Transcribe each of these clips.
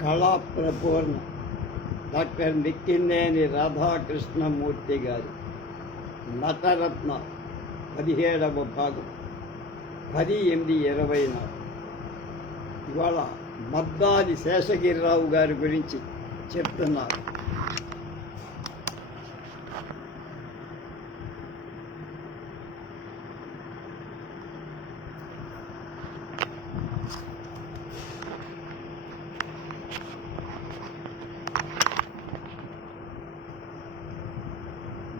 కళా ప్రపూర్ణ డాక్టర్ నిక్కినేని రాధాకృష్ణమూర్తి గారి నటరత్న 17వ భాగం 10/8/20 ఇవాళ మద్దాలి శేషగిరిరావు గారి గురించి చెప్తున్నారు.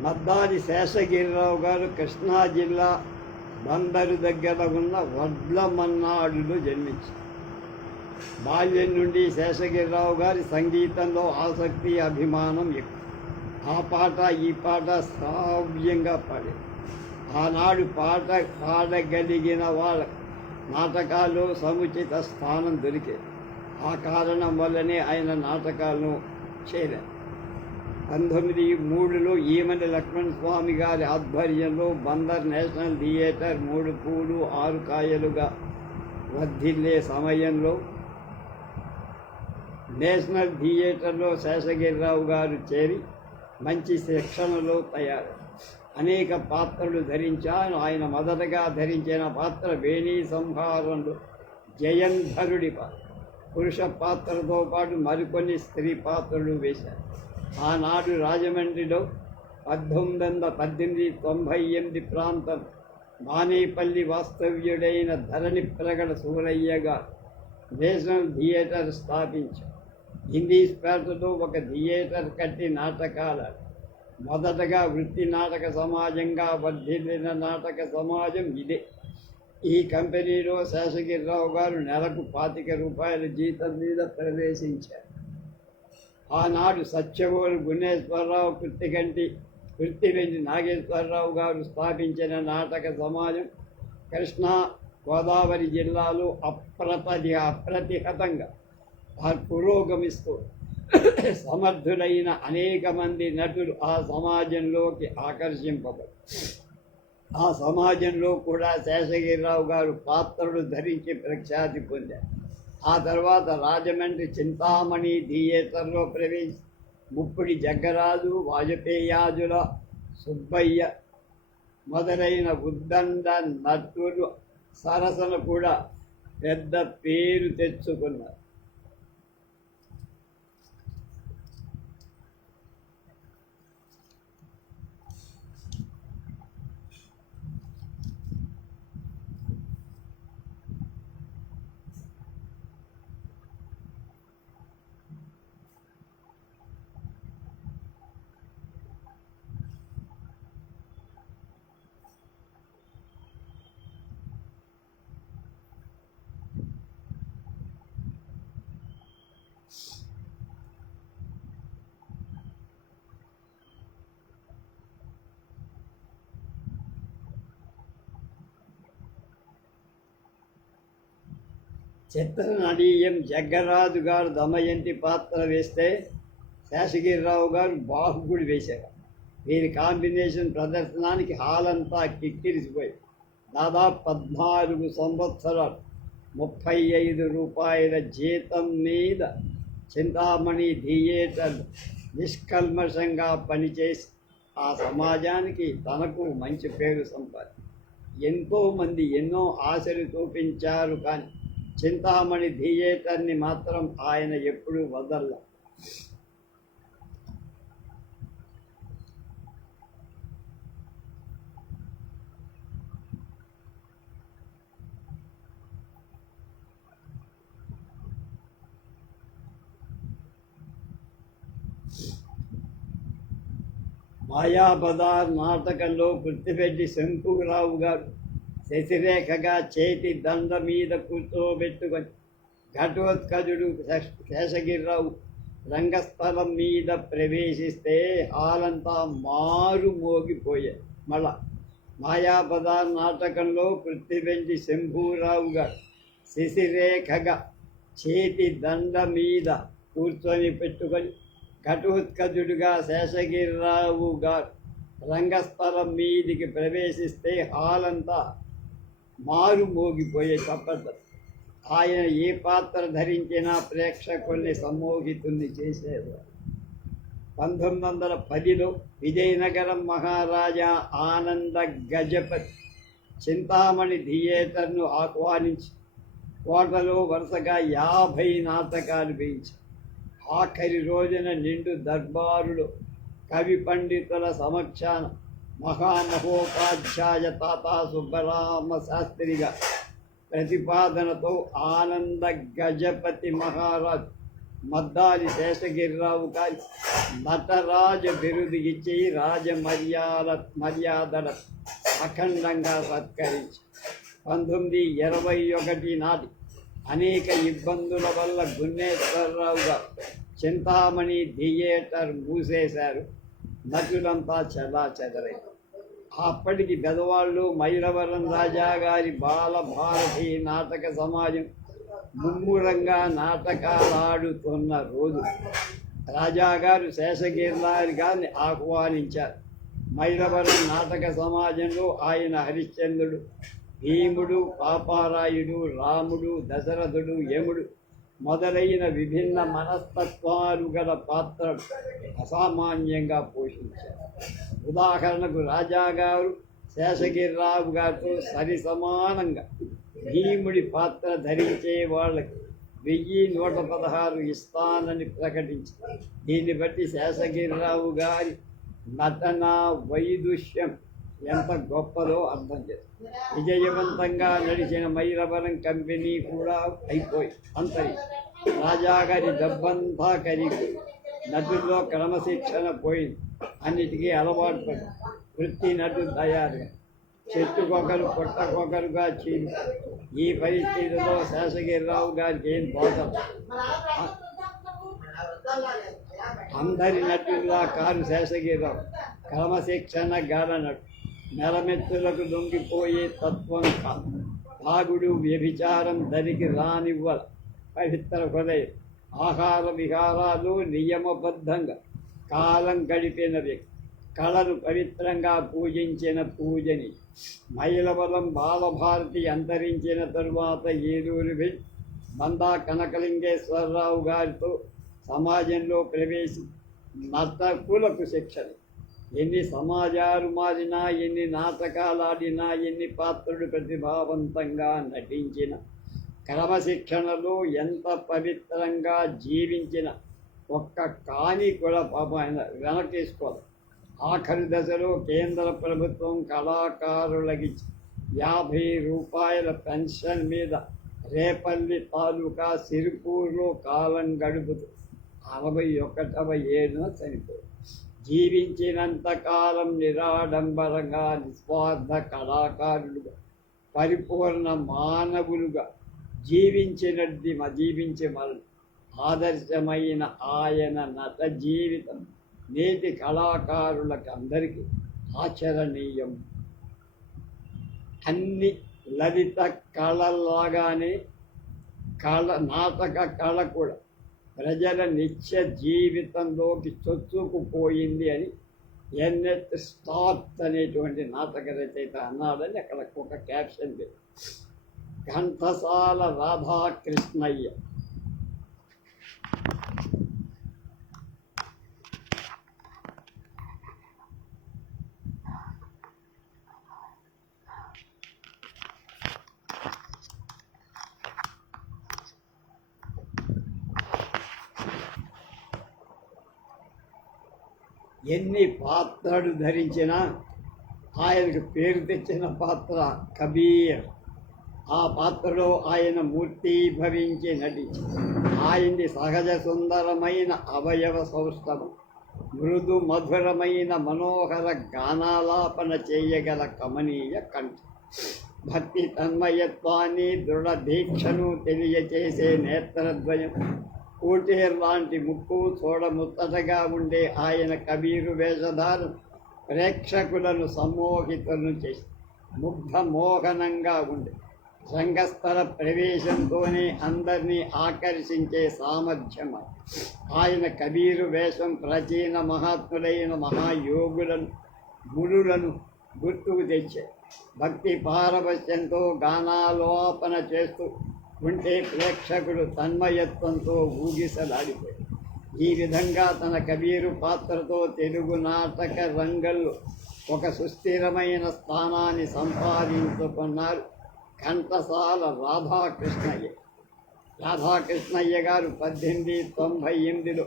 మద్దాలి శేషగిరిరావు గారు కృష్ణా జిల్లా బందరు దగ్గర ఉన్న వడ్లమన్నాడులో జన్మించారు. బాల్యం నుండి శేషగిరిరావు గారి సంగీతంలో ఆసక్తి, అభిమానం ఎక్కువ. ఆ పాట ఈ పాట శ్రావ్యంగా పాడేది. ఆనాడు పాట పాడగలిగిన వాళ్ళ నాటకాలు సముచిత స్థానం దొరికేది. ఆ కారణం వల్లనే ఆయన నాటకాలను చేరారు. 1903లో ఈమని లక్ష్మణ స్వామి గారి ఆధ్వర్యంలో బందర్ నేషనల్ థియేటర్ 3 పూలు 6 కాయలుగా వర్ధిల్లే సమయంలో నేషనల్ థియేటర్లో శేషగిరిరావు గారు చేరి మంచి శిక్షణలో తయారు. అనేక పాత్రలు ధరించారు. ఆయన మొదటగా ధరించిన పాత్ర వేణీ సంహారంలో జయంధరుడి పాత్ర. పురుష పాత్రతో పాటు మరికొన్ని స్త్రీ పాత్రలు వేశారు. ఆనాడు రాజమండ్రిలో 1898 ప్రాంతం మానేపల్లి వాస్తవ్యుడైన ధరణి ప్రగడ సూరయ్యగా నేషనల్ థియేటర్ స్థాపించారు. హిందీపేటలో ఒక థియేటర్ కట్టి నాటకాలు మొదటగా వృత్తి నాటక సమాజంగా వర్ధిల్లిన నాటక సమాజం ఇదే. ఈ కంపెనీలో శేషగిరిరావు గారు నెలకు 25 రూపాయల జీతం మీద ప్రవేశించారు. ఆనాడు సత్యవోలు గుణేశ్వరరావు, కృత్తివెండి నాగేశ్వరరావు గారు స్థాపించిన నాటక సమాజం కృష్ణా గోదావరి జిల్లాలో అప్రతిహతంగా పురోగమిస్తూ సమర్థులైన అనేక మంది నటులు ఆ సమాజంలోకి ఆకర్షింపబడి ఆ సమాజంలో కూడా శేషగిరిరావు గారు పాత్రలు ధరించి ప్రఖ్యాతి పొందారు. ఆ తర్వాత రాజమండ్రి చింతామణి థియేటర్లో ప్రవేశించి ముప్పుడి జగ్గరాజు, వాజపేయాజుల సుబ్బయ్య మొదలైన ఉద్దండ నటులు సరసన కూడా పెద్ద పేరు తెచ్చుకున్నారు. చిత్రనటీయం జగ్గరాజు గారు దమయంతి పాత్ర వేస్తే శేషగిరిరావు గారు బాహుగుడి వేశారు. వీరి కాంబినేషన్ ప్రదర్శనానికి హాల్ అంతా కిక్కిరిసిపోయి దాదాపు 14 సంవత్సరాలు 35 రూపాయల జీతం మీద చింతామణి థియేటర్ నిష్కల్మషంగా పనిచేసి ఆ సమాజానికి తనకు మంచి పేరు సంపాదించారు. ఎంతోమంది ఎన్నో ఆశలు చూపించారు, కానీ చింతామణి థియేటర్ని మాత్రం ఆయన ఎప్పుడూ వదల్ల. మాయాబజార్ నాటకంలో కృత్తివెండి శంకూరావు గారు శశిరేఖగా చేతి దండ మీద కూర్చోబెట్టుకొని ఘటోత్కజుడు శేషగిరిరావు రంగస్థలం మీద ప్రవేశిస్తే హాలంతా మారు మోగిపోయాయి. మళ్ళా మాయాబజార్ నాటకంలో కృత్తివెండి శంభూరావు గారు శశిరేఖగా చేతి దండ మీద కూర్చొని పెట్టుకొని ఘటోత్కజుడుగా శేషగిరిరావు గారు రంగస్థలం మీదికి ప్రవేశిస్తే హాలంతా మారు మోగిపోయే చప్పట్లు. ఆయన ఏ పాత్ర ధరించినా ప్రేక్షకుల్ని సమ్మోహితుల్ని చేసేవారు. 1910లో విజయనగరం మహారాజా ఆనంద గజపతి చింతామణి థియేటర్ను ఆహ్వానించి కోటలో వరుసగా 50 నాటకాలు వేయించారు. ఆఖరి రోజున నిండు దర్బారులో కవి పండితుల సమక్షాన మహామహోపాధ్యాయ తాతా సుబ్బరామ శాస్త్రిగా ప్రతిపాదనతో ఆనంద గజపతి మహారాజు మద్దాలి శేషగిరిరావు గారి నటరాజ బిరుదు ఇచ్చి మర్యాదల అఖండంగా సత్కరించి 1921 నాటి అనేక ఇబ్బందుల వల్ల గున్నేశ్వరరావు గారు చింతామణి థియేటర్ మూసేశారు. నటులంతా చెల్లాచెదరైంది. అప్పటికి పెదవాళ్ళు మైలవరం రాజా గారి బాలభారతి నాటక సమాజం ముమ్మురంగా నాటకాలాడుతున్న రోజు రాజాగారు శేషగిరిలారి గారిని ఆహ్వానించారు. మైలవరం నాటక సమాజంలో ఆయన హరిశ్చంద్రుడు, భీముడు, పాపారాయుడు, రాముడు, దశరథుడు, యముడు మొదలైన విభిన్న మనస్తత్వాలు గల పాత్రలు అసామాన్యంగా పోషించారు. ఉదాహరణకు రాజాగారు శేషగిరిరావు గారితో సరి సమానంగా భీముడి పాత్ర ధరించే వాళ్ళకి 1116 ఇస్తానని ప్రకటించారు. దీన్ని బట్టి శేషగిరిరావు గారి నటన వైదుష్యం ఎంత గొప్పదో అర్థం చేస్తుంది. విజయవంతంగా నడిచిన మైలవరం కంపెనీ కూడా అయిపోయి అంతరి రాజాగారి డబ్బంతా కరిగి నటుల్లో క్రమశిక్షణ పోయింది. అన్నిటికీ అలవాటు పడి వృత్తి నటు తయారుగా చెట్టుకొకరు పుట్టకొకరుగా చీలి. ఈ పరిస్థితిలో శేషగిరిరావు గారికి ఏం తోచదు. అందరి నటుల్లా కారు శేషగిరిరావు క్రమశిక్షణ గాఢ నటు. నెలమెత్తులకు లొంగిపోయే తత్వం కాదు. తాగుడు, వ్యభిచారం దరికి రానివ్వల పవిత్ర హృదయం. ఆహార విహారాలు నియమబద్ధంగా కాలం గడిపిన వ్యక్తి. కళను పవిత్రంగా పూజించిన పూజని. మైలవరం బాలభారతి అంతరించిన తరువాత ఏలూరు వెళ్ళి బందా కనకలింగేశ్వరరావు గారితో సమాజంలో ప్రవేశి నర్తకులకు శిక్షణ. ఎన్ని సమాజాలు మారినా, ఎన్ని నాటకాలు ఆడినా, ఎన్ని పాత్రలు ప్రతిభావంతంగా నటించిన, క్రమశిక్షణలో ఎంత పవిత్రంగా జీవించిన ఒక్క కాని కూడా పాపం ఆయన వెనకేసుకోవాలి. ఆఖరి దశలో కేంద్ర ప్రభుత్వం కళాకారులకి 50 రూపాయల పెన్షన్ మీద రేపల్లి తాలూకా సిరిపూర్లో కాలం గడుపుతూ 61వ ఏడున చనిపోయారు. జీవించినంతకాలం నిరాడంబరంగా నిస్వార్థ కళాకారులుగా పరిపూర్ణ మానవులుగా జీవించి మరణ ఆదర్శమైన ఆయన నట జీవితం నేటి కళాకారులకు అందరికీ ఆచరణీయం. అన్ని లలిత కళలాగానే నాటక కళ కూడా ప్రజల నిత్య జీవితంలోకి చొచ్చుకుపోయింది అని ఎన్ఎత్ స్టార్ట్ అనేటువంటి నాటక రచయిత అన్నాడని అక్కడ ఒక క్యాప్షన్ లేదు. ఘంటసాల రాధాకృష్ణయ్య ఎన్ని పాత్రలు ధరించినా ఆయనకు పేరు తెచ్చిన పాత్ర కబీర్. ఆ పాత్రలో ఆయన మూర్తీభవించి నటించి ఆయన్ని సహజ సుందరమైన అవయవ సౌష్ఠవం, మృదు మధురమైన మనోహర గానాలాపన చేయగల కమనీయ కంఠ, భక్తి తన్మయత్వాన్ని దృఢ దీక్షను తెలియచేసే నేత్రద్వయం, కూటీర్ లాంటి ముక్కు చూడముచ్చటగా ఉండే ఆయన కబీరు వేషధారణ ప్రేక్షకులను సమ్మోహితులను చేసి ముగ్ధమోహనంగా ఉండే రంగస్థల ప్రవేశంతోనే అందరినీ ఆకర్షించే సామర్థ్యం. ఆయన కబీరు వేషం ప్రాచీన మహాత్ములైన మహాయోగులను, గురులను గుర్తుకు తెచ్చే భక్తి పారవశ్యంతో గానాలోపన చేస్తూ ఉంటే ప్రేక్షకుడు తన్మయత్వంతో ఊగిసలాడిపోయాడు. ఈ విధంగా తన కబీరు పాత్రతో తెలుగు నాటక రంగంలో ఒక సుస్థిరమైన స్థానాన్ని సంపాదించుకున్నారు ఘంటసాల రాధాకృష్ణయ్య. రాధాకృష్ణయ్య గారు 1898లో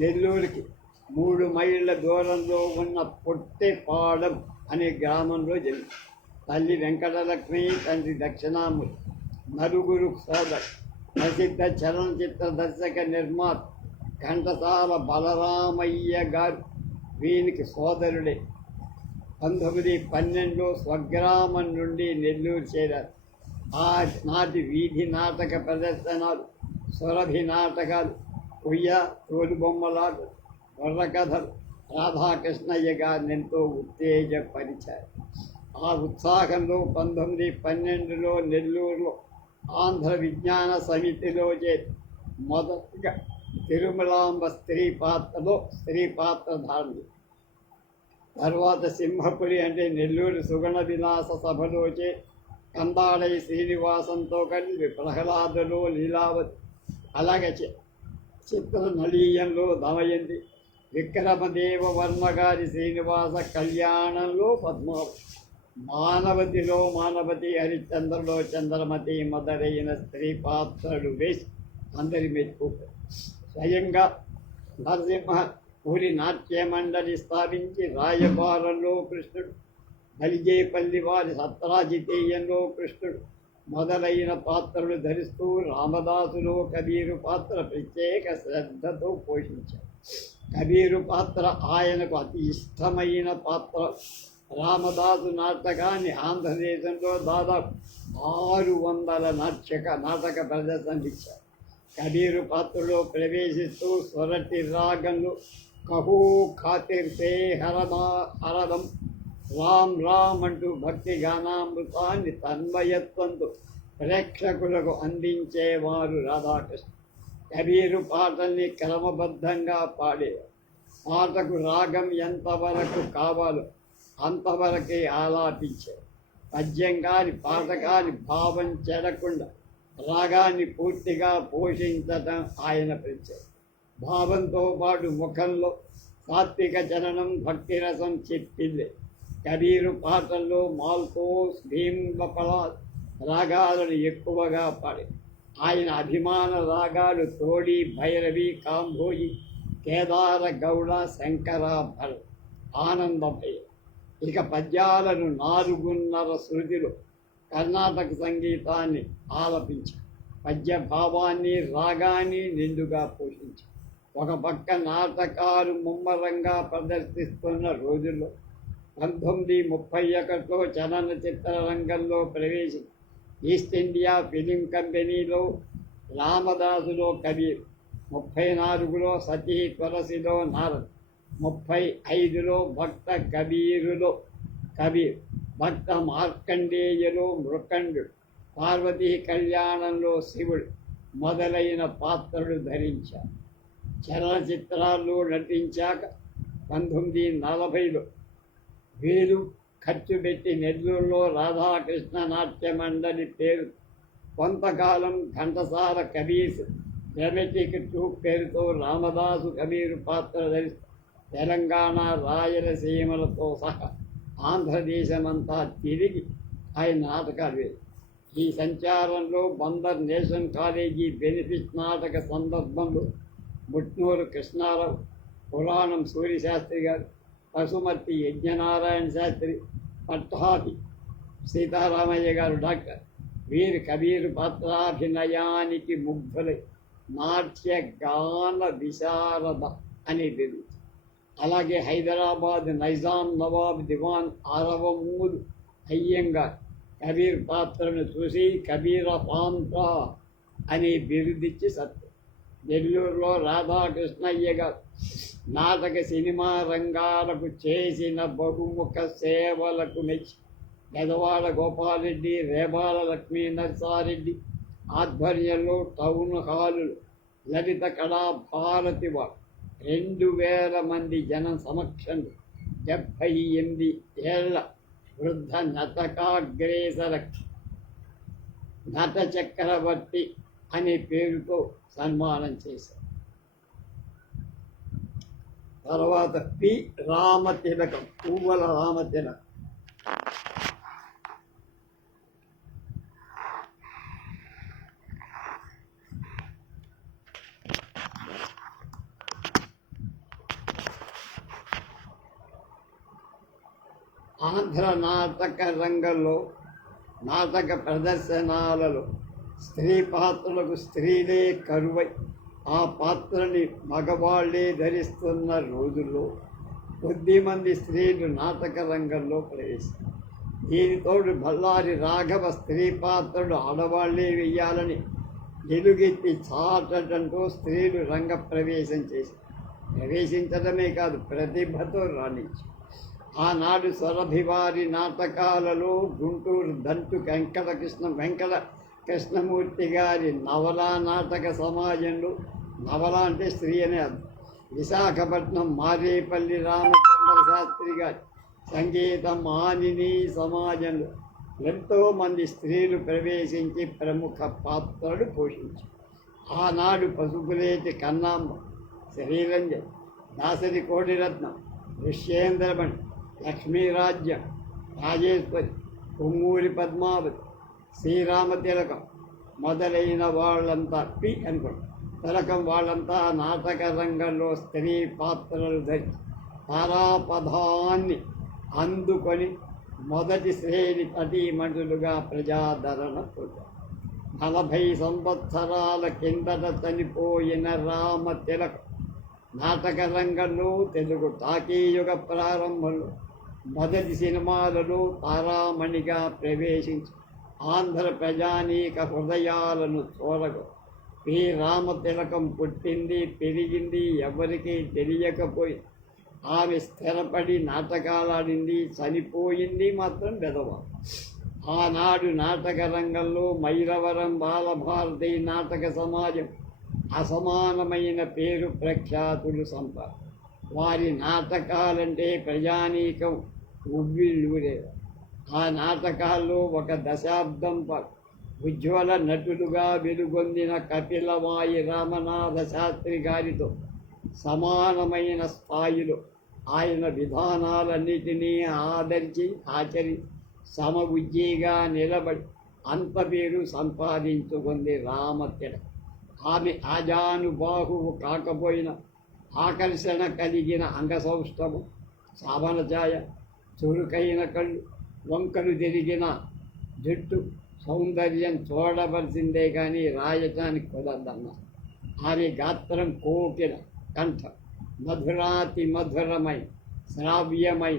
నెల్లూరుకి 3 మైళ్ళ దూరంలో ఉన్న పొట్టెపాలెం అనే గ్రామంలో జరిగింది. తల్లి వెంకటలక్ష్మి, తండ్రి దక్షిణామూర్తి, నలుగురు సోదరు. ప్రసిద్ధ చలనచిత్ర దర్శక నిర్మాత ఘంటసాల బలరామయ్య గారు వీనికి సోదరుడే. 1912లో స్వగ్రామం నుండి నెల్లూరు చేరారు. నాటి వీధి నాటక ప్రదర్శనలు, సురభి నాటకాలు, కొయ్య, తోలుబొమ్మలాట, బుర్రకథలు రాధాకృష్ణయ్య గారిని ఎంతో ఉత్తేజపరిచారు. ఆ ఉత్సాహంలో 1912లో నెల్లూరులో ఆంధ్ర విజ్ఞాన సమితిలో చేరి మొదటిగా తిరుమలాంబ స్త్రీ పాత్రధారణ. తర్వాత సింహపురి అంటే నెల్లూరు సుగుణ విలాస సభలో చేరి కందాడై శ్రీనివాసంతో కలిసి ప్రహ్లాదులో లీలావతి, అలాగే చిత్ర నళీయంలో దమయంతి, విక్రమదేవ వర్మ గారి శ్రీనివాస కళ్యాణంలో పద్మావతి, మానవతిలో మానవతి, హరిశ్చంద్రలో చంద్రమతి మొదలైన స్త్రీ పాత్రలు వేసి అందరి మెచ్చుకుంటారు. స్వయంగా నరసింహ పూరి నాట్య మండలి స్థాపించి రాయబారంలో కృష్ణుడు, బలిజేపల్లి వారి సత్రాజితేయంలో కృష్ణుడు మొదలైన పాత్రలు ధరిస్తూ రామదాసులో కబీరు పాత్ర ప్రత్యేక శ్రద్ధతో పోషించారు. కబీరు పాత్ర ఆయనకు అతి ఇష్టమైన పాత్ర. రామదాసు నాటకాన్ని ఆంధ్రదేశంలో దాదాపు 600 నాటక ప్రదర్శనలు ఇచ్చారు. కబీరు పాత్రలో ప్రవేశిస్తూ స్వరటి రాగంలో కహూ ఖాతిర్ సే హరదం రామ్ రామ్ అంటూ భక్తి గానామృతాన్ని తన్మయత్వంతో ప్రేక్షకులకు అందించేవారు రాధాకృష్ణ. కబీరు పాటల్ని క్రమబద్ధంగా పాడేవారు. పాటకు రాగం ఎంతవరకు కావాలో అంతవరకే ఆలాపించారు. పద్యం కాని పాట కాని భావం చెడకుండా రాగాన్ని పూర్తిగా పోషించటం ఆయన ప్రత్యేకత. భావంతో పాటు ముఖంలో సాత్విక చలనం, భక్తిరసం చెప్పింది. కబీరు పాటల్లో మాల్కోస్, భీంబపలాద్ రాగాలను ఎక్కువగా పాడి ఆయన అభిమాన రాగాలు తోడి, భైరవి, కాంభోజి, కేదార గౌడ, శంకర, భరత్, ఆనందభైర. ఇక పద్యాలను 4.5 శృతిలో కర్ణాటక సంగీతాన్ని ఆలపించి పద్య భావాన్ని, రాగాన్ని నిండుగా పోషించి ఒక పక్క నాటకాలు ముమ్మరంగా ప్రదర్శిస్తున్న రోజుల్లో 1931లో చలనచిత్ర రంగంలో ప్రవేశించి ఈస్ట్ ఇండియా ఫిలిం కంపెనీలో రామదాసులో కబీర్, 34లో సతీ తులసిలో నారద్, 35లో భక్త కబీరులో కబీర్, భక్త మార్కండేయులో మృకండుడు, పార్వతీ కళ్యాణంలో శివుడు మొదలైన పాత్రలు ధరించారు. చలనచిత్రాల్లో నటించాక 1940లో వేలు ఖర్చు పెట్టి నెల్లూరులో రాధాకృష్ణ నాట్య మండలి పేరు కొంతకాలం ఘంటసాల కబీర్ డ్రామాటిక్ ట్రూప్ పేరుతో రామదాసు కబీరు పాత్ర ధరిస్తూ తెలంగాణ, రాయలసీమలతో సహా ఆంధ్రదేశమంతా తిరిగి ఆయన నాటకాలు వేరు. ఈ సంచారంలో బందర్ నేషనల్ కాలేజీ బెనిఫిట్ నాటక సందర్భంలో ముట్నూరు కృష్ణారావు, పురాణం సూర్యశాస్త్రి గారు, పశుమర్తి యజ్ఞనారాయణ శాస్త్రి, పట్టాభి సీతారామయ్య గారు డాక్టర్ వీరి కబీరు పాత్రాభినయానికి ముగ్ధులై నాట్య గాన విశారద అని బిరుదు. అలాగే హైదరాబాద్ నైజాం నవాబ్ దివాన్ ఆరవమూరు అయ్యంగార్ కబీర్ పాత్రను చూసి కబీర పాంత్ర అని బిరుదిచ్చి సత్యం. నెల్లూరులో రాధాకృష్ణయ్య గారు నాటక సినిమా రంగాలకు చేసిన బహుముఖ సేవలకు మెచ్చి పెదవాడ గోపాలరెడ్డి, రేబాల లక్ష్మీ నరసారెడ్డి ఆధ్వర్యంలో టౌన్ హాలు లలిత కళా భారతి వారు 2000 మంది జనం సమక్షంలో 78 ఏళ్ల వృద్ధ నటకాగ్రేసర నట చక్రవర్తి అనే పేరుతో సన్మానం చేశారు. తర్వాత పి రామతిలకం, పువ్వుల రామతిలకం. ఆంధ్ర నాటక రంగంలో నాటక ప్రదర్శనాలలో స్త్రీ పాత్రలకు స్త్రీలే కరువై ఆ పాత్రని మగవాళ్లే ధరిస్తున్న రోజుల్లో కొద్దిమంది స్త్రీలు నాటక రంగంలో ప్రవేశించారు. దీనితోడు బళ్ళారి రాఘవ స్త్రీ పాత్రలు ఆడవాళ్లే వెయ్యాలని ఎలుగెత్తి చాటంతో స్త్రీలు రంగ ప్రవేశం చేశారు. ప్రవేశించడమే కాదు, ప్రతిభతో రాణించారు. ఆనాడు సొరభివారి నాటకాలలో గుంటూరు దంటు వెంకట కృష్ణమూర్తి గారి నవలా నాటక సమాజంలో, నవల అంటే స్త్రీ అనే అర్థం, విశాఖపట్నం మారేపల్లి రామచంద్ర శాస్త్రి గారి సంగీత మానిని సమాజంలో ఎంతోమంది స్త్రీలు ప్రవేశించి ప్రముఖ పాత్రలు పోషించారు. ఆనాడు పసుపులేటి కన్నాంబ, శ్రీరంజన్, దాసరి కోటిరత్నం, ఋష్యేంద్రమణి, లక్ష్మీరాజ్యం, రాజేశ్వరి, కొమ్మూరి పద్మావతి, శ్రీరామ తిలకం మొదలైన వాళ్ళంతా తిలకం వాళ్ళంతా నాటక రంగంలో స్త్రీ పాత్రలు ధరించి తారాపదాన్ని అందుకొని మొదటి శ్రేణి నటీమణులుగా ప్రజాదరణ పొందారు. 40 సంవత్సరాల కిందట చనిపోయిన రామ తిలకం నాటక రంగంలో తెలుగు టాకీయుగ ప్రారంభంలో మొదటి సినిమాలలో తారామణిగా ప్రవేశించి ఆంధ్ర ప్రజానీక హృదయాలను చూరగ శ్రీ రామ తిలకం పుట్టింది, పెరిగింది ఎవరికీ తెలియకపోయి ఆమె స్థిరపడి నాటకాలాడింది, చనిపోయింది మాత్రం విధవ. ఆనాడు నాటక రంగంలో మైలవరం బాలభారతి నాటక సమాజం అసమానమైన పేరు ప్రఖ్యాతులు సంపాద. వారి నాటకాలంటే ప్రజానీకం ఉవ్విళ్ళూరేవారు. ఆ నాటకాల్లో ఒక దశాబ్దం పాటు ఉజ్వల నటులుగా వెలుగొందిన కపిలవాయి రామనాథ శాస్త్రి గారితో సమానమైన స్థాయిలో ఆయన విధానాలన్నిటినీ ఆచరి సమబుద్ధిగా నిలబడి అంత పేరు సంపాదించుకుంది రామతిలకం. ఆమె ఆజానుబాహువు కాకపోయినా ఆకర్షణ కలిగిన అంగసౌష్ఠము, సామన ఛాయ, చురుకైన కళ్ళు, వంకలు తిరిగిన జుట్టు, సౌందర్యం చూడవలసిందే కానీ రాయటానికి కుదరదన్న. ఆమె గాత్రం కోకిల కంఠం, మధురాతి మధురమై శ్రావ్యమై.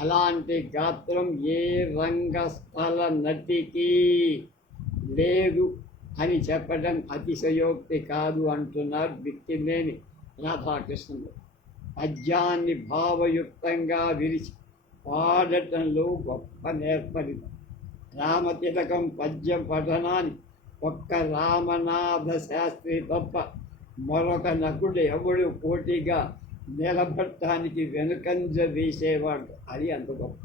అలాంటి గాత్రం ఏ రంగస్థల నటికి లేదు అని చెప్పడం అతిశయోక్తి కాదు అంటున్నారు బిక్కినేని రాధాకృష్ణుడు. పద్యాన్ని భావయుక్తంగా విరిచి పాడటంలో గొప్ప నేర్పరిత. రామతిలకం పద్యం పఠనాన్ని ఒక్క రామనాథ శాస్త్రి తప్ప మరొక నకుడు ఎవడు పోటీగా నిలబడటానికి వెనుకంజ వేసేవాడు. అది అంత గొప్ప.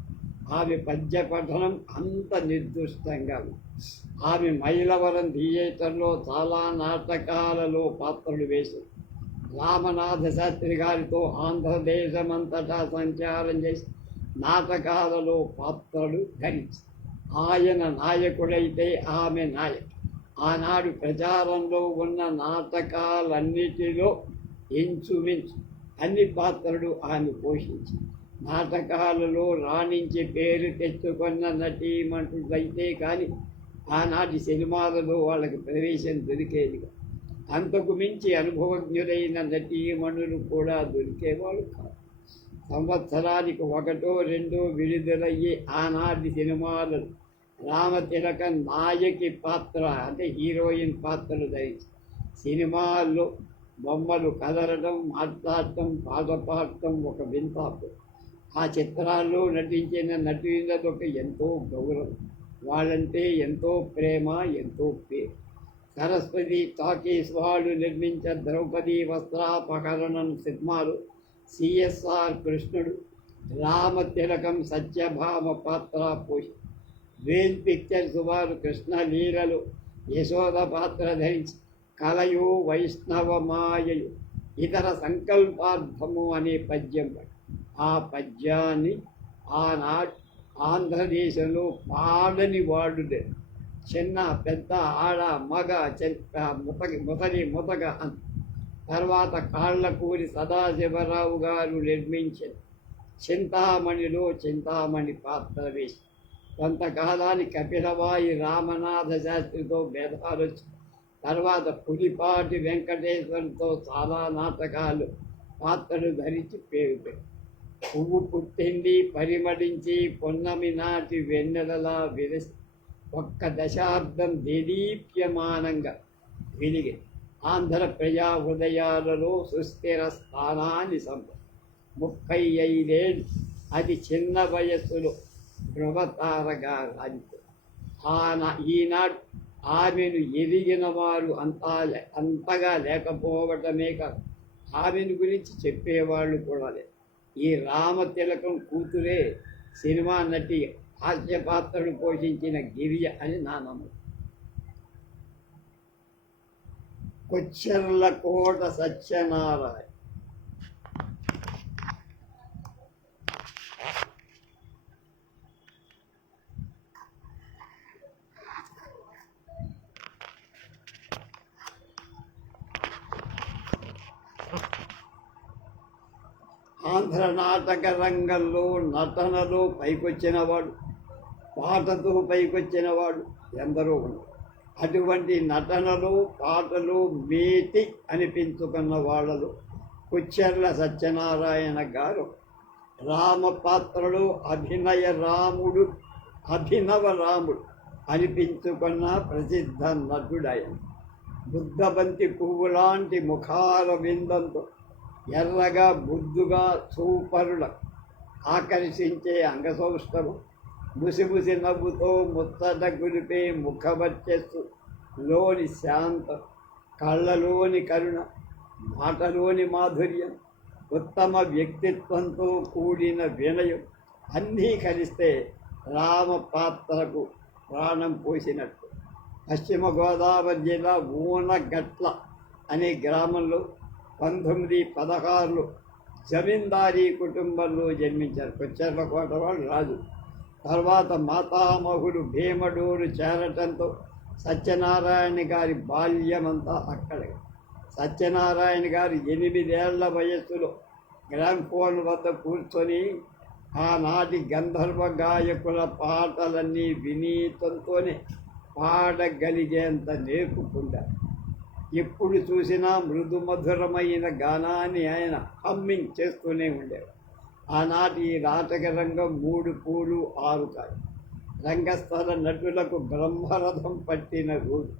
ఆమె పద్య పఠనం అంత నిర్దుష్టంగా. ఆమె మైలవరం థియేటర్లో చాలా నాటకాలలో పాత్రలు వేసింది. రామనాథ శాస్త్రి గారితో ఆంధ్రదేశమంతటా సంచారం చేసి నాటకాలలో పాత్రలు ధరించి ఆయన నాయకుడైతే ఆమె నాయకు. ఆనాడు ప్రచారంలో ఉన్న నాటకాలన్నిటిలో ఇంచుమించు అన్ని పాత్రలు ఆమె పోషించి నాటకాలలో రాణించి పేరు తెచ్చుకున్న నటీమణులైతే కానీ ఆనాటి సినిమాలలో వాళ్ళకి ప్రవేశం దొరికేది. అంతకు మించి అనుభవజ్ఞులైన నటీమణులు కూడా దొరికేవాళ్ళు కాదు. సంవత్సరానికి 1-2 విడుదలయ్యే ఆనాటి సినిమాలలో రామతిలక నాయకి పాత్ర అంటే హీరోయిన్ పాత్రలు ధరించి సినిమాల్లో బొమ్మలు కదలడం, మాట్లాడటం, పాట పాడటం ఒక వింతాపు. ఆ చిత్రాల్లో నటించిన నటులకు ఎంతో గౌరవం, వాళ్ళంటే ఎంతో ప్రేమ, ఎంతో పేరు. సరస్వతి టాకీస్ వాళ్ళు నిర్మించిన ద్రౌపది వస్త్రాపహరణం సినిమాలు సిఎస్ఆర్ కృష్ణుడు రామతిలకం సత్యభామ పాత్ర పోషి వేల్ పిక్చర్స్ వారు కృష్ణ లీలలు యశోద పాత్ర ధరించి కలయు వైష్ణవమాయయు ఇతర సంకల్పార్థము అనే పద్యం. ఆ పద్యాన్ని ఆనాడు ఆంధ్రదేశంలో పాడని వాడు లేదు. చిన్న పెద్ద ఆడ మగ ముతగ తర్వాత కాళ్ళకూరి సదాశివరావు గారు నిర్మించిన చింతామణిలో చింతామణి పాత్ర వేసి కొంతకాలానికి కపిలవాయి రామనాథ శాస్త్రితో భేదాలు తర్వాత పులిపాటి వెంకటేశ్వరుతో చాలా నాటకాలు పాత్రలు ధరించి పేరు. పువ్వు పుట్టింది పరిమళించి పొన్నమి నాటి వెన్నెలలా విరసి ఒక్క దశాబ్దం దేదీప్యమానంగా వెలిగి ఆంధ్ర ప్రజా హృదయాలలో సుస్థిర స్థానాన్ని 35 ఏళ్ళు అది చిన్న వయస్సులో ధ్రువతారగా రాజు. ఈనాడు ఆమెను ఎదిగిన వారు అంతగా లేకపోవటమే కాదు, ఆమెను గురించి చెప్పేవాళ్ళు కూడా లేదు. ఈ రామతిలకం కూతురే సినిమా నటి హాస్య పాత్రను పోషించిన గిరిజ అని నా నమ్మకం. కొచ్చెర్లకోట సత్యనారాయణ ఆంధ్ర నాటక రంగంలో నటనలో పైకొచ్చినవాడు, పాటతో పైకొచ్చినవాడు ఎందరో ఉన్నారు. అటువంటి నటనలో పాటలు మేటి అనిపించుకున్న వాళ్ళలో కొచ్చెర్ల సత్యనారాయణ గారు రామ పాత్రలో అభినవ రాముడు అనిపించుకున్న ప్రసిద్ధ నటుడాయన. బుద్ధబంతి పువ్వు లాంటి ముఖాల విందంతో ఎర్రగా బుద్ధుగా సూపరుల ఆకర్షించే అంగసౌష్ఠవం, ముసిముసి నవ్వుతో ముచ్చట గురిపే ముఖవర్చస్సు లోని శాంతం, కళ్ళలోని కరుణ, మాటలోని మాధుర్యం, ఉత్తమ వ్యక్తిత్వంతో కూడిన వినయం అన్నీ కలిస్తే రామ పాత్రకు ప్రాణం పోసినట్టు. పశ్చిమ గోదావరి జిల్లా ఊనగట్ల అనే గ్రామంలో 1916లో జమీందారీ కుటుంబంలో జన్మించారు. కొచ్చెర్లకోట వాళ్ళు రాజు. తర్వాత మాతామహుడు భీమడోరు చేరటంతో సత్యనారాయణ గారి బాల్యమంతా అక్కడే. సత్యనారాయణ గారు 8 ఏళ్ల వయస్సులో గ్రామ్ఫోన్ వద్ద కూర్చొని ఆనాటి గంధర్వ గాయకుల పాటలన్నీ వినీతంతోనే పాడగలిగేంత నేర్పుకుంటారు. ఎప్పుడు చూసినా మృదుమధురమైన గానాన్ని ఆయన హమ్మింగ్ చేస్తూనే ఉండేవారు. ఆనాటి ఈ నాటక రంగం 3 పూలు 6 కాయలు. రంగస్థల నటులకు బ్రహ్మరథం పట్టిన రోజు.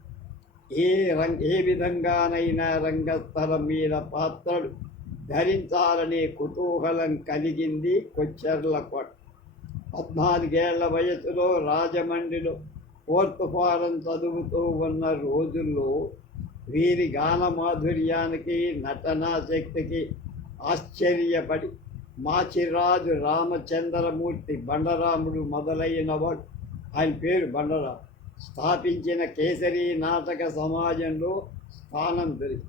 ఏ విధంగానైనా రంగస్థలం మీద పాత్రలు ధరించాలనే కుతూహలం కలిగింది కొచ్చెర్లకోట. 14 ఏళ్ల వయసులో రాజమండ్రిలో 4th ఫారం చదువుతూ ఉన్న రోజుల్లో వీరి గాన మాధుర్యానికి నటనాశక్తికి ఆశ్చర్యపడి మాచిరాజు రామచంద్రమూర్తి బండరాముడు మొదలైన వాడు, ఆయన పేరు బండరాము, స్థాపించిన కేసరి నాటక సమాజంలో స్థానం దొరికి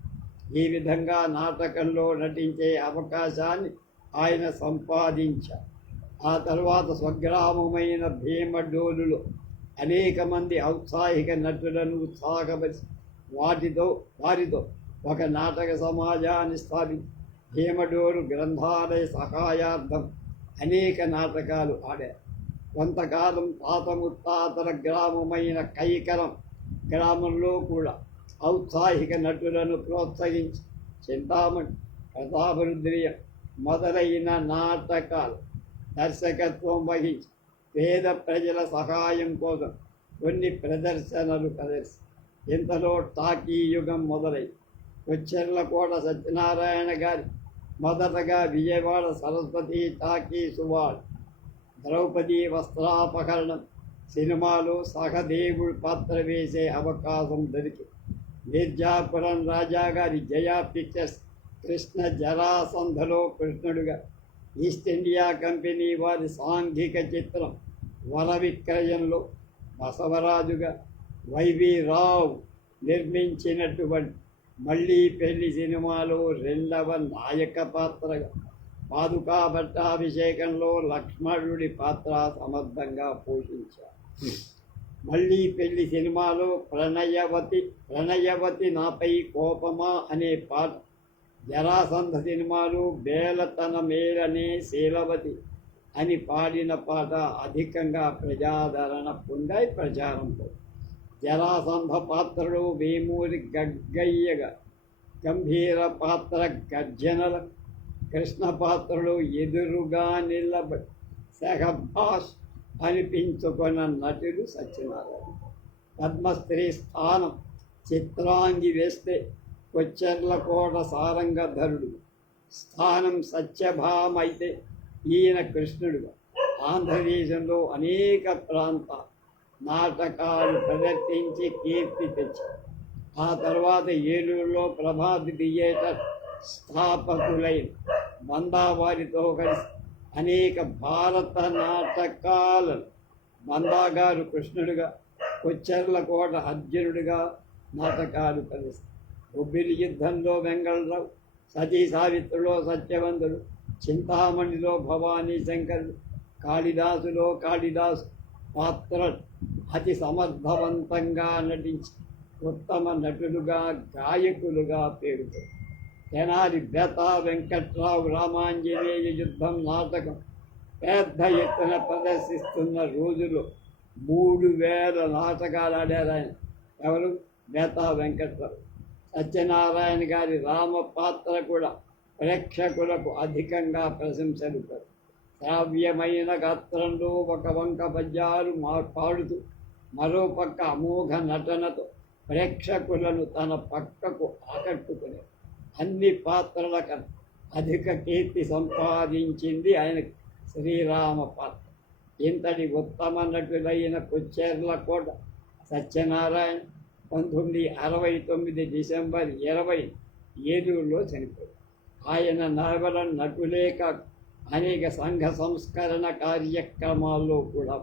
ఈ విధంగా నాటకంలో నటించే అవకాశాన్ని ఆయన సంపాదించారు. ఆ తర్వాత స్వగ్రామమైన భీమడోలులో అనేక మంది ఔత్సాహిక నటులను సాగబసి వారితో ఒక నాటక సమాజాన్ని స్థాపించి భీమడోలు గ్రంథాలయ సహాయార్థం అనేక నాటకాలు ఆడారు. కొంతకాలం తాత ముత్తాతల గ్రామమైన కైకరం గ్రామంలో కూడా ఔత్సాహిక నటులను ప్రోత్సహించి చింతామణి, ప్రతాపరుద్రియ మొదలైన నాటకాలు దర్శకత్వం వహించి పేద ప్రజల సహాయం కోసం కొన్ని ప్రదర్శనలు ఇంతలో టాకీ యుగం మొదలై కొచ్చెర్లకోట సత్యనారాయణ గారి మొదటగా విజయవాడ సరస్వతి టాకీ సువాడు ద్రౌపది వస్త్రాపహరణం సినిమాలో సహదేవుడు పాత్ర వేసే అవకాశం దొరికి మిర్జాపురం రాజాగారి జయా పిక్చర్స్ కృష్ణ జరాసంధలో కృష్ణుడుగా, ఈస్ట్ ఇండియా కంపెనీ వారి సాంఘిక చిత్రం వర విక్రయంలో బసవరాజుగా, వైవి రావు నిర్మించినటువంటి మళ్ళీ పెళ్లి సినిమాలో రెండవ నాయక పాత్రగా, పాదుకా పట్టాభిషేకంలో లక్ష్మణుడి పాత్ర సమర్థంగా పోషించారు. మళ్ళీ పెళ్లి సినిమాలో ప్రణయవతి నాపై కోపమా అనే పాట, జరాసంధ సినిమాలో బేలతన మేలనే శీలవతి అని పాడిన పాట అధికంగా ప్రజాదరణ పొందాయి ప్రచారంలో. జరాసంధ పాత్రలో వేమూరి గగ్గయ్యగా, గంభీర పాత్ర గర్జనల, కృష్ణ పాత్రలో ఎదురుగా నిలబడి శహబాష్ అనిపించుకున్న నటుడు సత్యనారాయణ. పద్మశ్రీ స్థానం చిత్రాంగి వేస్తే కొచ్చెర్లకోట సారంగధరుడు స్థానం సత్యభామ అయితే ఈయన కృష్ణుడుగా ఆంధ్రదేశంలో అనేక ప్రాంత నాటకాలు ప్రదర్శించి కీర్తి తెచ్చారు. ఆ తర్వాత ఏలూరులో ప్రభాత్ థియేటర్ స్థాపకులైన బందావారితో కలిసి అనేక భారత నాటకాలను బందాగారు కృష్ణుడిగా, కొచ్చెర్లకోట అర్జునుడిగా నాటకాలు కలిసి, బొబ్బిలి యుద్ధంలో వెంగళరావు, సతీ సావిత్రిలో సత్యవంతుడు, చింతామణిలో భవానీ శంకరుడు, కాళిదాసులో కాళిదాసు పాత్ర అతి సమర్థవంతంగా నటించి ఉత్తమ నటులుగా, గాయకులుగా పేరుతారు. తెనాలి బేతా వెంకట్రావు రామాంజనేయ యుద్ధం నాటకం పెద్ద ఎత్తున ప్రదర్శిస్తున్న రోజుల్లో 3000 నాటకాలు ఆడారు ఆయన. ఎవరు? బేతా వెంకట్రావు. సత్యనారాయణ గారి రామ పాత్ర కూడా ప్రేక్షకులకు అధికంగా ప్రశంసలు. శ్రావ్యమైన గాత్రంలో ఒక వంక పద్యాలు పాడుతూ మరో పక్క అమోఘ నటనతో ప్రేక్షకులను తన పక్కకు ఆకట్టుకునే అన్ని పాత్రల కన్నా అధిక కీర్తి సంపాదించింది ఆయన శ్రీరామ పాత్ర. ఇంతటి ఉత్తమ నటులైన కొచ్చెర్లకోట సత్యనారాయణ 1969 డిసెంబర్ 20 ఏలూరులో చనిపోయారు. ఆయన నవల నటులే కాక అనేక సంఘ సంస్కరణ కార్యక్రమాల్లో కూడా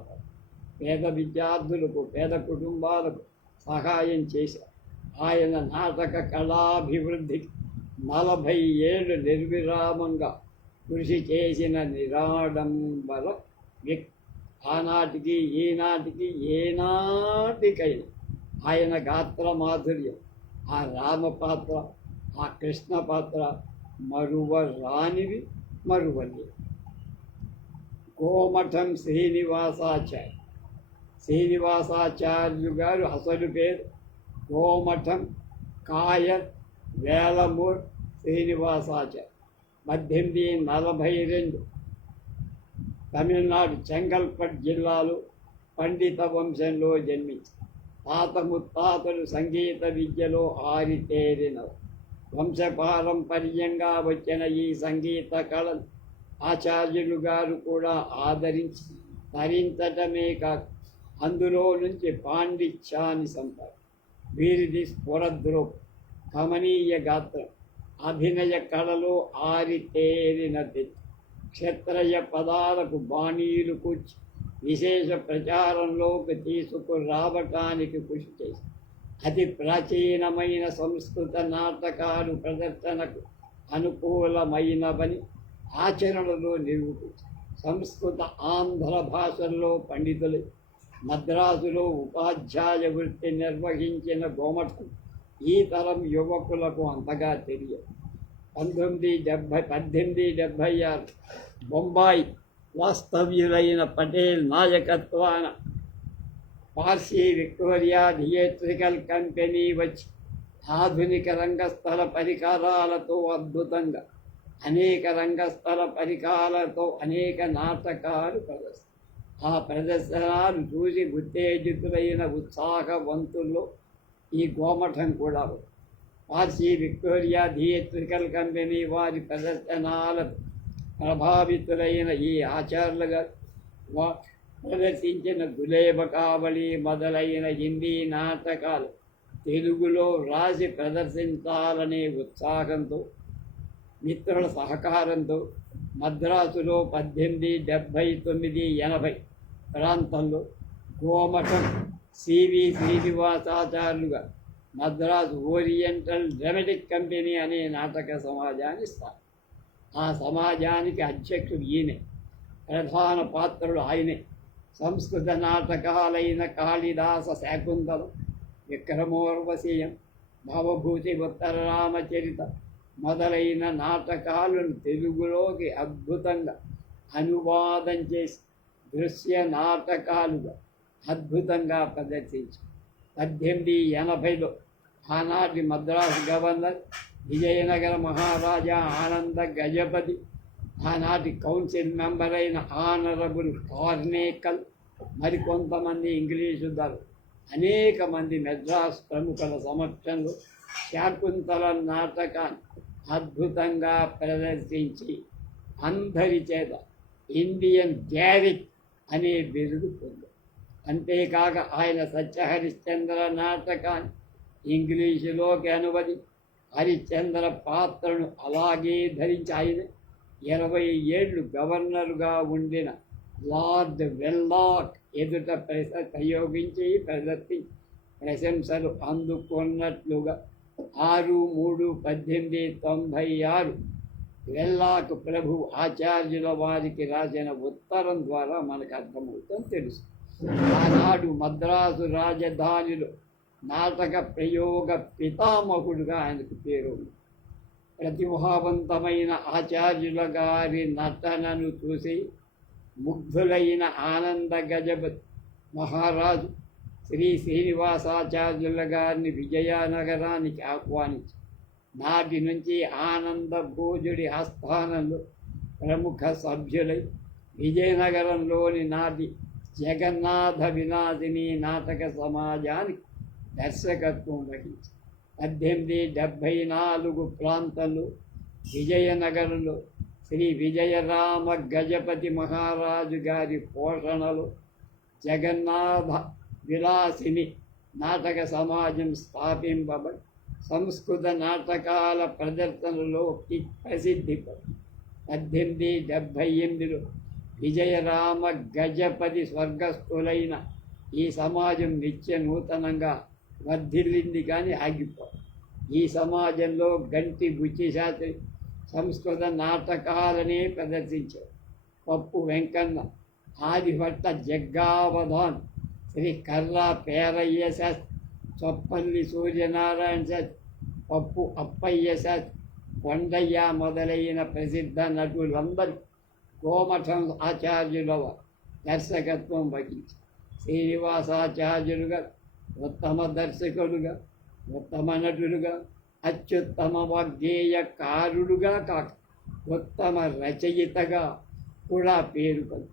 పేద విద్యార్థులకు, పేద కుటుంబాలకు సహాయం చేశారు. ఆయన నాటక కళాభివృద్ధికి 40 ఏళ్ళు నిర్విరామంగా కృషి చేసిన నిరాడంబర వ్యక్తి. ఆనాటికి ఈనాటికి ఏనాటికైనా ఆయన గాత్ర మాధుర్యం, ఆ రామ పాత్ర, ఆ కృష్ణ పాత్ర మరువరానివి, మరువని. కోమఠం శ్రీనివాసాచార్యు గారు అసలు పేరు కోమఠం కాయర్ వేలమూర్ శ్రీనివాసాచార్య. 1842 తమిళనాడు చెంగల్పట్ జిల్లాలో పండిత వంశంలో జన్మించి తాత ముత్తాతలు సంగీత విద్యలో ఆరితేరినవారు. వంశపారంపర్యంగా వచ్చిన ఈ సంగీత కళను ఆచార్యులు గారు కూడా ఆదరించి తరించటమే కాక అందులో నుంచి పాండిత్యాన్ని సంపాదించారు. వీరిది స్ఫురద్రూపం, కమనీయ గాత్రం, అభినయ కళలో ఆరితేరినది. క్షత్రయ పదాలకు బాణీలు కూర్చి విశేష ప్రచారంలోకి తీసుకురావటానికి కృషి చేసి అతి ప్రాచీనమైన సంస్కృత నాటకాలు ప్రదర్శనకు అనుకూలమైనవని ఆచరణలో నిరూపించి సంస్కృత ఆంధ్ర భాషల్లో పండితులు, మద్రాసులో ఉపాధ్యాయ వృత్తి నిర్వహించిన గోమఠం ఈ తరం యువకులకు అంతగా తెలియదు. 1876 బొంబాయి వాస్తవ్యులైన పటేల్ నాయకత్వాన పార్సీ విక్టోరియా థియేట్రికల్ కంపెనీ వచ్చి ఆధునిక రంగస్థల పరికరాలతో అద్భుతంగా అనేక రంగస్థల పరికరాలతో అనేక నాటకాలు ప్రదర్శన. ఆ ప్రదర్శనలు చూసి ఉత్తేజితులైన ఉత్సాహవంతుల్లో ఈ గోమఠం కూడా. పార్సీ విక్టోరియా థియేట్రికల్ కంపెనీ వారి ప్రదర్శనలకు ప్రభావితులైన ఈ ఆచార్యులుగా ప్రదర్శించిన గులేబ కావళి మొదలైన హిందీ నాటకాలు తెలుగులో రాసి ప్రదర్శించాలనే ఉత్సాహంతో మిత్రుల సహకారంతో మద్రాసులో 1879-80 ప్రాంతంలో గోమఠం సివి శ్రీనివాసాచార్యులుగా మద్రాసు ఓరియంటల్ డ్రామాటిక్ కంపెనీ అనే నాటక సమాజాన్ని స్థాపించారు. ఆ సమాజానికి అధ్యక్షుడు ఈయనే, ప్రధాన పాత్రలు ఆయనే. సంస్కృత నాటకాలైన కాళిదాస శాకుంతలం, విక్రమోర్వశీయం, భవభూతి ఉత్తర రామచరిత మొదలైన నాటకాలను తెలుగులోకి అద్భుతంగా అనువాదం చేసి దృశ్య నాటకాలుగా అద్భుతంగా ప్రదర్శించారు. 1880లో ఆనాటి మద్రాసు గవర్నర్, విజయనగర మహారాజా ఆనంద గజపతి, ఆనాటి కౌన్సిల్ మెంబర్ అయిన ఆనరబుల్ కార్నేకల్, మరికొంతమంది ఇంగ్లీషు దళం, అనేక మంది మెడ్రాస్ ప్రముఖుల సమక్షంలో శాకుంతల నాటకాన్ని అద్భుతంగా ప్రదర్శించి అందరి చేత ఇండియన్ గ్యారిక్ అనే బిరుదు పొందారు. అంతేకాక ఆయన సత్యహరిశ్చంద్ర నాటకాన్ని ఇంగ్లీషులోకి అనువది హరిశ్చంద్ర పాత్రను అలాగే ధరించి ఆయన 20 ఏళ్ళు గవర్నరుగా ఉండిన లార్డ్ వెల్లాక్ ఎదుట ప్రయోగించి ప్రశంసలు అందుకున్నట్లుగా 6/3/1896 వెల్లాక్ ప్రభు ఆచార్యుల వారికి రాసిన ఉత్తరం ద్వారా మనకు అర్థమవుతుందని తెలుసు. ఆనాడు మద్రాసు రాజధానిలో నాటక ప్రయోగ పితామహుడుగా ఆయనకు పేరు. ప్రతిభావంతమైన ఆచార్యుల గారి నటనను చూసి ముగ్ధులైన ఆనంద గజపతి మహారాజు శ్రీ శ్రీనివాసాచార్యుల గారిని విజయనగరానికి ఆహ్వానించి నాటి నుంచి ఆనంద భోజుడి ఆస్థానంలో ప్రముఖ సభ్యులై విజయనగరంలోని నాటి జగన్నాథ వినాశిని నాటక సమాజానికి దర్శకత్వం వహించి 1874 ప్రాంతంలో విజయనగరంలో శ్రీ విజయరామ గజపతి మహారాజు గారి పోషణలో జగన్నాథ విలాసిని నాటక సమాజం స్థాపింపబడి సంస్కృత నాటకాల ప్రదర్శనలో ప్రసిద్ధిపడి 1878లో విజయరామ గజపతి స్వర్గస్థులైన ఈ సమాజం నిత్య నూతనంగా వర్ధిల్లింది కానీ ఆగిపోయింది. ఈ సమాజంలో గంటి బుచ్చిశాస్త్రి సంస్కృత నాటకాలనే ప్రదర్శించారు. పప్పు వెంకన్న, ఆదిభట్ట జగ్గావధాన్, శ్రీ కర్రా పేరయ్య శాస్త్రి, చొప్పల్లి సూర్యనారాయణ శాస్త్రి, పప్పు అప్పయ్య శాస్త్రి, కొండయ్య మొదలైన ప్రసిద్ధ నటులందరూ గోమఠం ఆచార్యుల దర్శకత్వం వహించి శ్రీనివాసాచార్యులుగా ఉత్తమ దర్శకులుగా, ఉత్తమ నటులుగా, అత్యుత్తమ వాగ్గేయకారుడుగా కాక ఉత్తమ రచయితగా కూడా పేరుకొంది.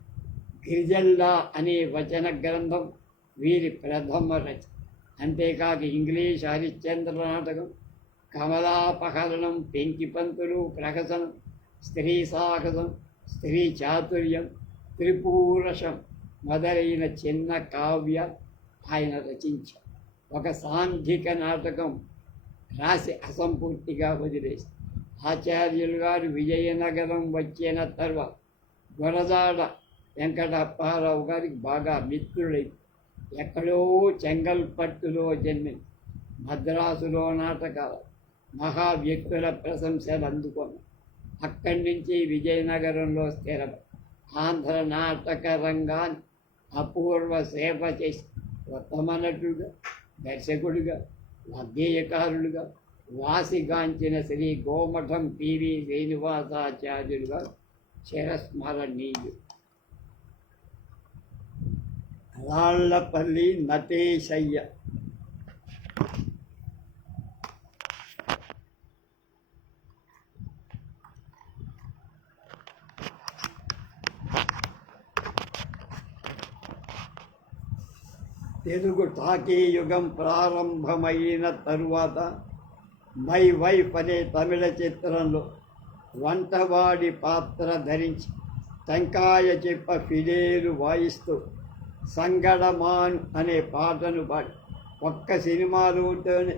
గిరిజల్లా అనే వచన గ్రంథం వీరి ప్రథమ రచన. అంతేకాక ఇంగ్లీష్ హరిశ్చంద్ర నాటకం, కమలాపహరణం, పెంకిపంతులు ప్రహసనం, స్త్రీ సాహసం, స్త్రీ చాతుర్యం, త్రిపూరషం మొదలైన చిన్న కావ్య ఆయన రచించారు. ఒక సాంఘిక నాటకం రాసి అసంపూర్తిగా వదిలేసి ఆచార్యులు గారు విజయనగరం వచ్చిన తర్వాత గురజాడ వెంకటప్పారావు గారికి బాగా మిత్రుడై ఎక్కడో చెంగల్పట్టులో జన్మించి మద్రాసులో నాటకాల మహా వ్యక్తుల ప్రశంసలు అందుకొని అక్కడి నుంచి విజయనగరంలో స్థిరపడి ఆంధ్ర నాటక రంగాన్ని అపూర్వ సేవ చేసి ఉత్తమ నటుడుగా, దర్శకుడిగా, వాగ్గేయకారుడుగా వాసిగాంచిన శ్రీ గోమఠం పివి శ్రీనివాసాచార్యులుగా చిరస్మరణీయుడు. రాళ్లపల్లి నటేశయ్య. తెలుగు టాకీ యుగం ప్రారంభమైన తరువాత మై వైఫ్ అనే తమిళ చిత్రంలో వంటవాడి పాత్ర ధరించి టెంకాయ చెప్ప ఫిడేలు వాయిస్తూ సంగడమాన్ అనే పాటను పాడి ఒక్క సినిమాలోనే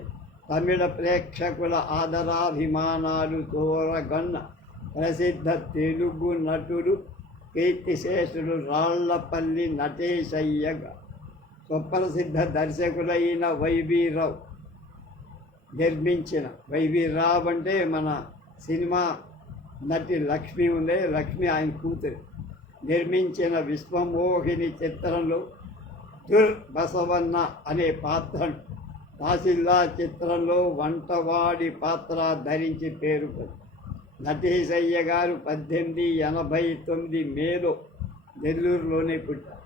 తమిళ ప్రేక్షకుల ఆదరాభిమానాలు తోరగొన్న ప్రసిద్ధ తెలుగు నటుడు కీర్తిశేషుడు రాళ్లపల్లి నటేశయ్యగా సుప్రసిద్ధ దర్శకులైన వైవి రావు నిర్మించిన, వైవి రావు అంటే మన సినిమా నటి లక్ష్మి ఉండే, లక్ష్మి ఆయన కూతురు, నిర్మించిన విశ్వమోహిని చిత్రంలో బసవన్న అనే పాత్రను, తహసీల్దార్ చిత్రంలో వంటవాడి పాత్ర ధరించి పేరు నటేశయ్య గారు 1889 మేలో నెల్లూరులోనే పుట్టారు.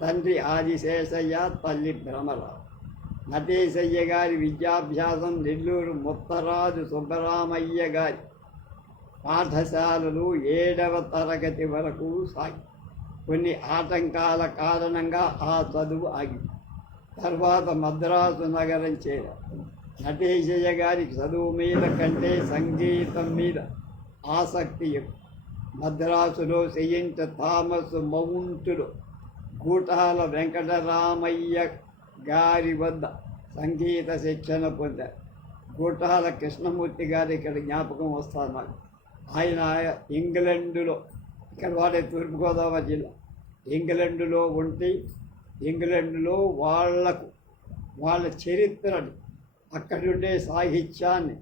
తండ్రి ఆదిశేషయ్య, తల్లి భ్రమరావు. నటేశయ్య గారి విద్యాభ్యాసం నెల్లూరు ముత్తరాజు సుబ్బరామయ్య గారి పాఠశాలలు 7వ తరగతి వరకు సాగి కొన్ని ఆటంకాల కారణంగా ఆ చదువు ఆగింది. తర్వాత మద్రాసు నగరం చేరారు. నటేశయ్య గారికి చదువు మీద కంటే సంగీతం మీద ఆసక్తి ఎక్కువ. మద్రాసులో సెయింట్ థామస్ మౌంటులో గూటాల వెంకటరామయ్య గారి వద్ద సంగీత శిక్షణ పొందారు. గూటాల కృష్ణమూర్తి గారు ఇక్కడ జ్ఞాపకం వస్తారు నాకు. ఆయన ఇంగ్లండులో, ఇక్కడ వాడే తూర్పుగోదావరి జిల్లా, ఇంగ్లండులో ఉంటే ఇంగ్లండులో వాళ్ళ చరిత్రను, అక్కడుండే సాహిత్యాన్ని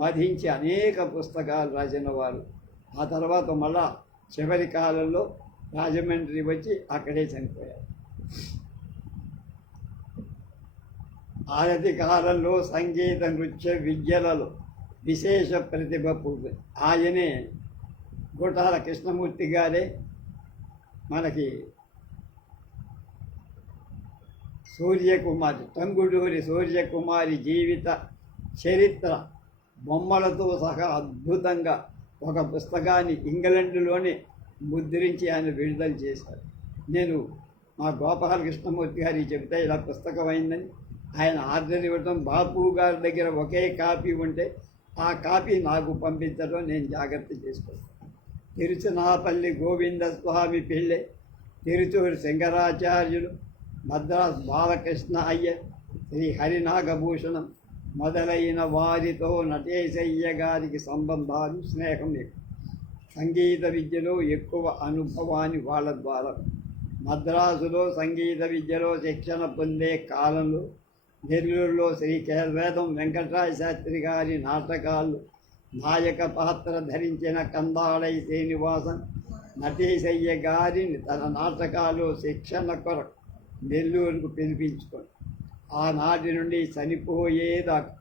మధించి అనేక పుస్తకాలు రాసిన వారు. ఆ తర్వాత మళ్ళా చివరి కాలంలో రాజమండ్రి వచ్చి అక్కడే చనిపోయారు. ఆనతి కాలంలో సంగీత నృత్య విద్యలలో విశేష ప్రతిభ పొంది ఆయనే గూటాల కృష్ణమూర్తి గారే మనకి సూర్యకుమారి, టంగుటూరి సూర్యకుమారి జీవిత చరిత్ర బొమ్మలతో సహా అద్భుతంగా ఒక పుస్తకాన్ని ఇంగ్లండ్లోనే ముద్రించి ఆయన విడుదల చేశారు. నేను మా గోపాల కృష్ణమూర్తి గారికి చెప్తే ఇలా పుస్తకం అయిందని ఆయన ఆర్డర్ ఇవ్వటం, బాపు గారి దగ్గర ఒకే కాపీ ఉంటే ఆ కాపీ నాకు పంపించడం నేను జాగ్రత్త చేసుకుంటాను. తిరుచునాపల్లి గోవిందస్వామి పిళ్ళె, తిరుచూరు శంకరాచార్యులు, మద్రాసు బాలకృష్ణ అయ్యర్, శ్రీ హరినాగభూషణం మొదలైన వారితో నటేశయ్య గారికి సంబంధాలు, స్నేహం ఎక్కువ. సంగీత విద్యలో ఎక్కువ అనుభవాన్ని వాళ్ళ ద్వారా. మద్రాసులో సంగీత విద్యలో శిక్షణ పొందే కాలంలో నెల్లూరులో శ్రీ వేదం వెంకటరాయ శాస్త్రి గారి నాటకాలు నాయక పాత్ర ధరించిన కందాళై శ్రీనివాసన్ నటేశయ్య గారిని తన నాటకాలు శిక్షణ కొరకు నెల్లూరుకు పిలిపించుకొని ఆనాటి నుండి చనిపోయేదాకా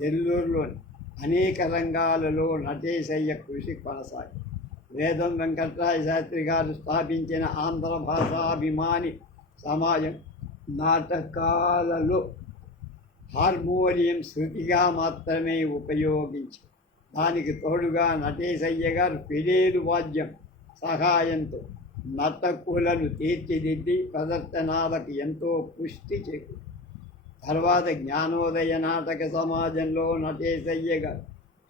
నెల్లూరులోని అనేక రంగాలలో నటేశయ్య కృషి కొనసాగి వేదం వెంకటరాయ శాస్త్రి గారు స్థాపించిన ఆంధ్ర భాషాభిమాని సమాజం నాటకాలలో హార్మోనియం శృతిగా మాత్రమే ఉపయోగించి దానికి తోడుగా నటేశయ్య గారు ఫిడేలు వాద్యం సహాయంతో నర్తకులను తీర్చిదిద్ది ప్రదర్శనాలకు ఎంతో పుష్టి చేకూరు. తర్వాత జ్ఞానోదయ నాటక సమాజంలో నటేశయ్య గారు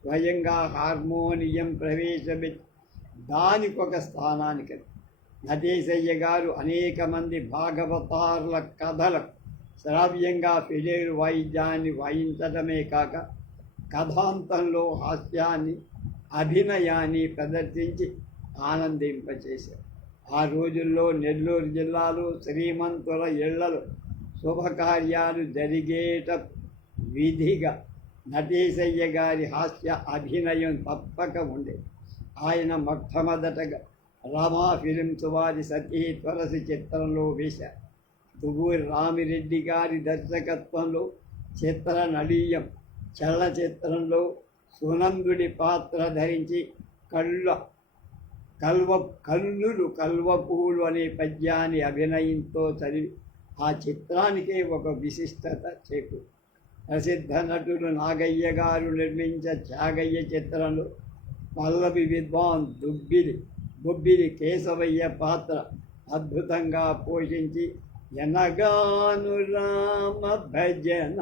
స్వయంగా హార్మోనియం ప్రవేశపెట్టి దానికొక స్థానానికి నటేశయ్య గారు అనేక మంది భాగవతారుల కథలకు శ్రావ్యంగా ఫిడేలు వాయిద్యాన్ని వాయించడమే కాక కథాంతంలో హాస్యాన్ని, అభినయాన్ని ప్రదర్శించి ఆనందింపచేశారు. ఆ రోజుల్లో నెల్లూరు జిల్లాలో శ్రీమంతుల ఇళ్లలో శుభకార్యాలు జరిగేట విధిగా నటేశయ్య గారి హాస్య అభినయం తప్పక ఉండేది. ఆయన మొట్టమొదటగా రామా ఫిలిమ్స్ వారి సతీ తులసి చిత్రంలో వేశారు. దువ్వూరి రామిరెడ్డి గారి దర్శకత్వంలో చిత్ర నళీయం చలనచిత్రంలో సునందుడి పాత్ర ధరించి కల్లులు కల్వపూలు అనే పద్యాన్ని అభినయంతో చదివి ఆ చిత్రానికే ఒక విశిష్టత చేకూరు. ప్రసిద్ధ నటుడు నాగయ్య గారు నిర్మించే త్యాగయ్య చిత్రంలో పల్లవి విద్వాన్ బొబ్బిలి కేశవయ్య పాత్ర అద్భుతంగా పోషించి ఎనగాను రామ భజన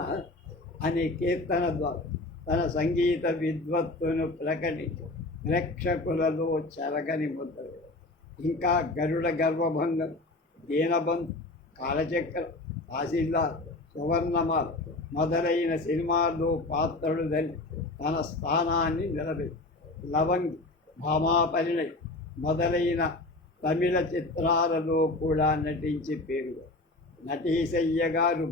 అనే కీర్తన ద్వారా తన సంగీత విద్వత్తును ప్రకటించి ప్రేక్షకులలో చెరగని ముద్ర. ఇంకా గరుడ గర్వభంగం, దీనబంధు, కాలచక్ర, తహసీల్దార్, సువర్ణమాల మొదలైన సినిమాల్లో పాత్రలు ధరి తన స్థానాన్ని నిలబెట్టి లవంగి, భామాపరిణయ్ మొదలైన తమిళ చిత్రాలలో కూడా నటించి పేరు. నటీశయ్య గారు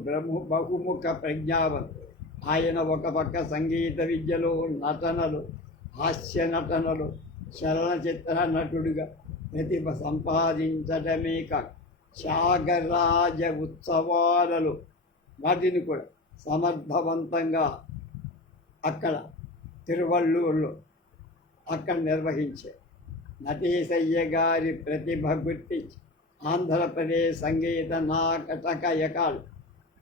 బహుముఖ ప్రజ్ఞావంతుడు. ఆయన ఒక పక్క సంగీత విద్యలో నటనలు, హాస్య నటనలు, చలనచిత్ర నటుడిగా ప్రతిభ సంపాదించడమే కాక త్యాగరాజ ఉత్సవాలలో వాటిని కూడా సమర్థవంతంగా అక్కడ తిరువళ్ళూరులో అక్కడ నిర్వహించారు. నటీశయ్య గారి ప్రతిభ గుర్తించి ఆంధ్రప్రదేశ్ సంగీత నాటక అకాడమీ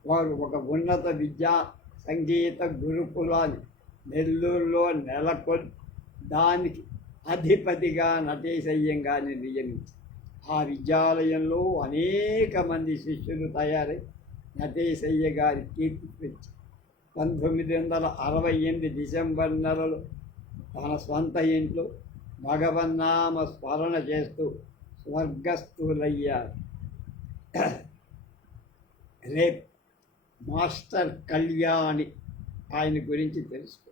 వారు ఒక ఉన్నత విద్యా సంగీత గురుకులాన్ని నెల్లూరులో నెలకొని దానికి అధిపతిగా నటీశయ్య గారిని నియమించారు. ఆ విద్యాలయంలో అనేక మంది శిష్యులు తయారై నటీశయ్య గారి కీర్తి పెంచారు. 1968 డిసెంబర్ నెలలో తన సొంత ఇంట్లో భగవన్నామ స్మరణ చేస్తూ స్వర్గస్థులయ్యారు. రేపు మాస్టర్ కళ్యాణి ఆయన గురించి తెలుసుకో.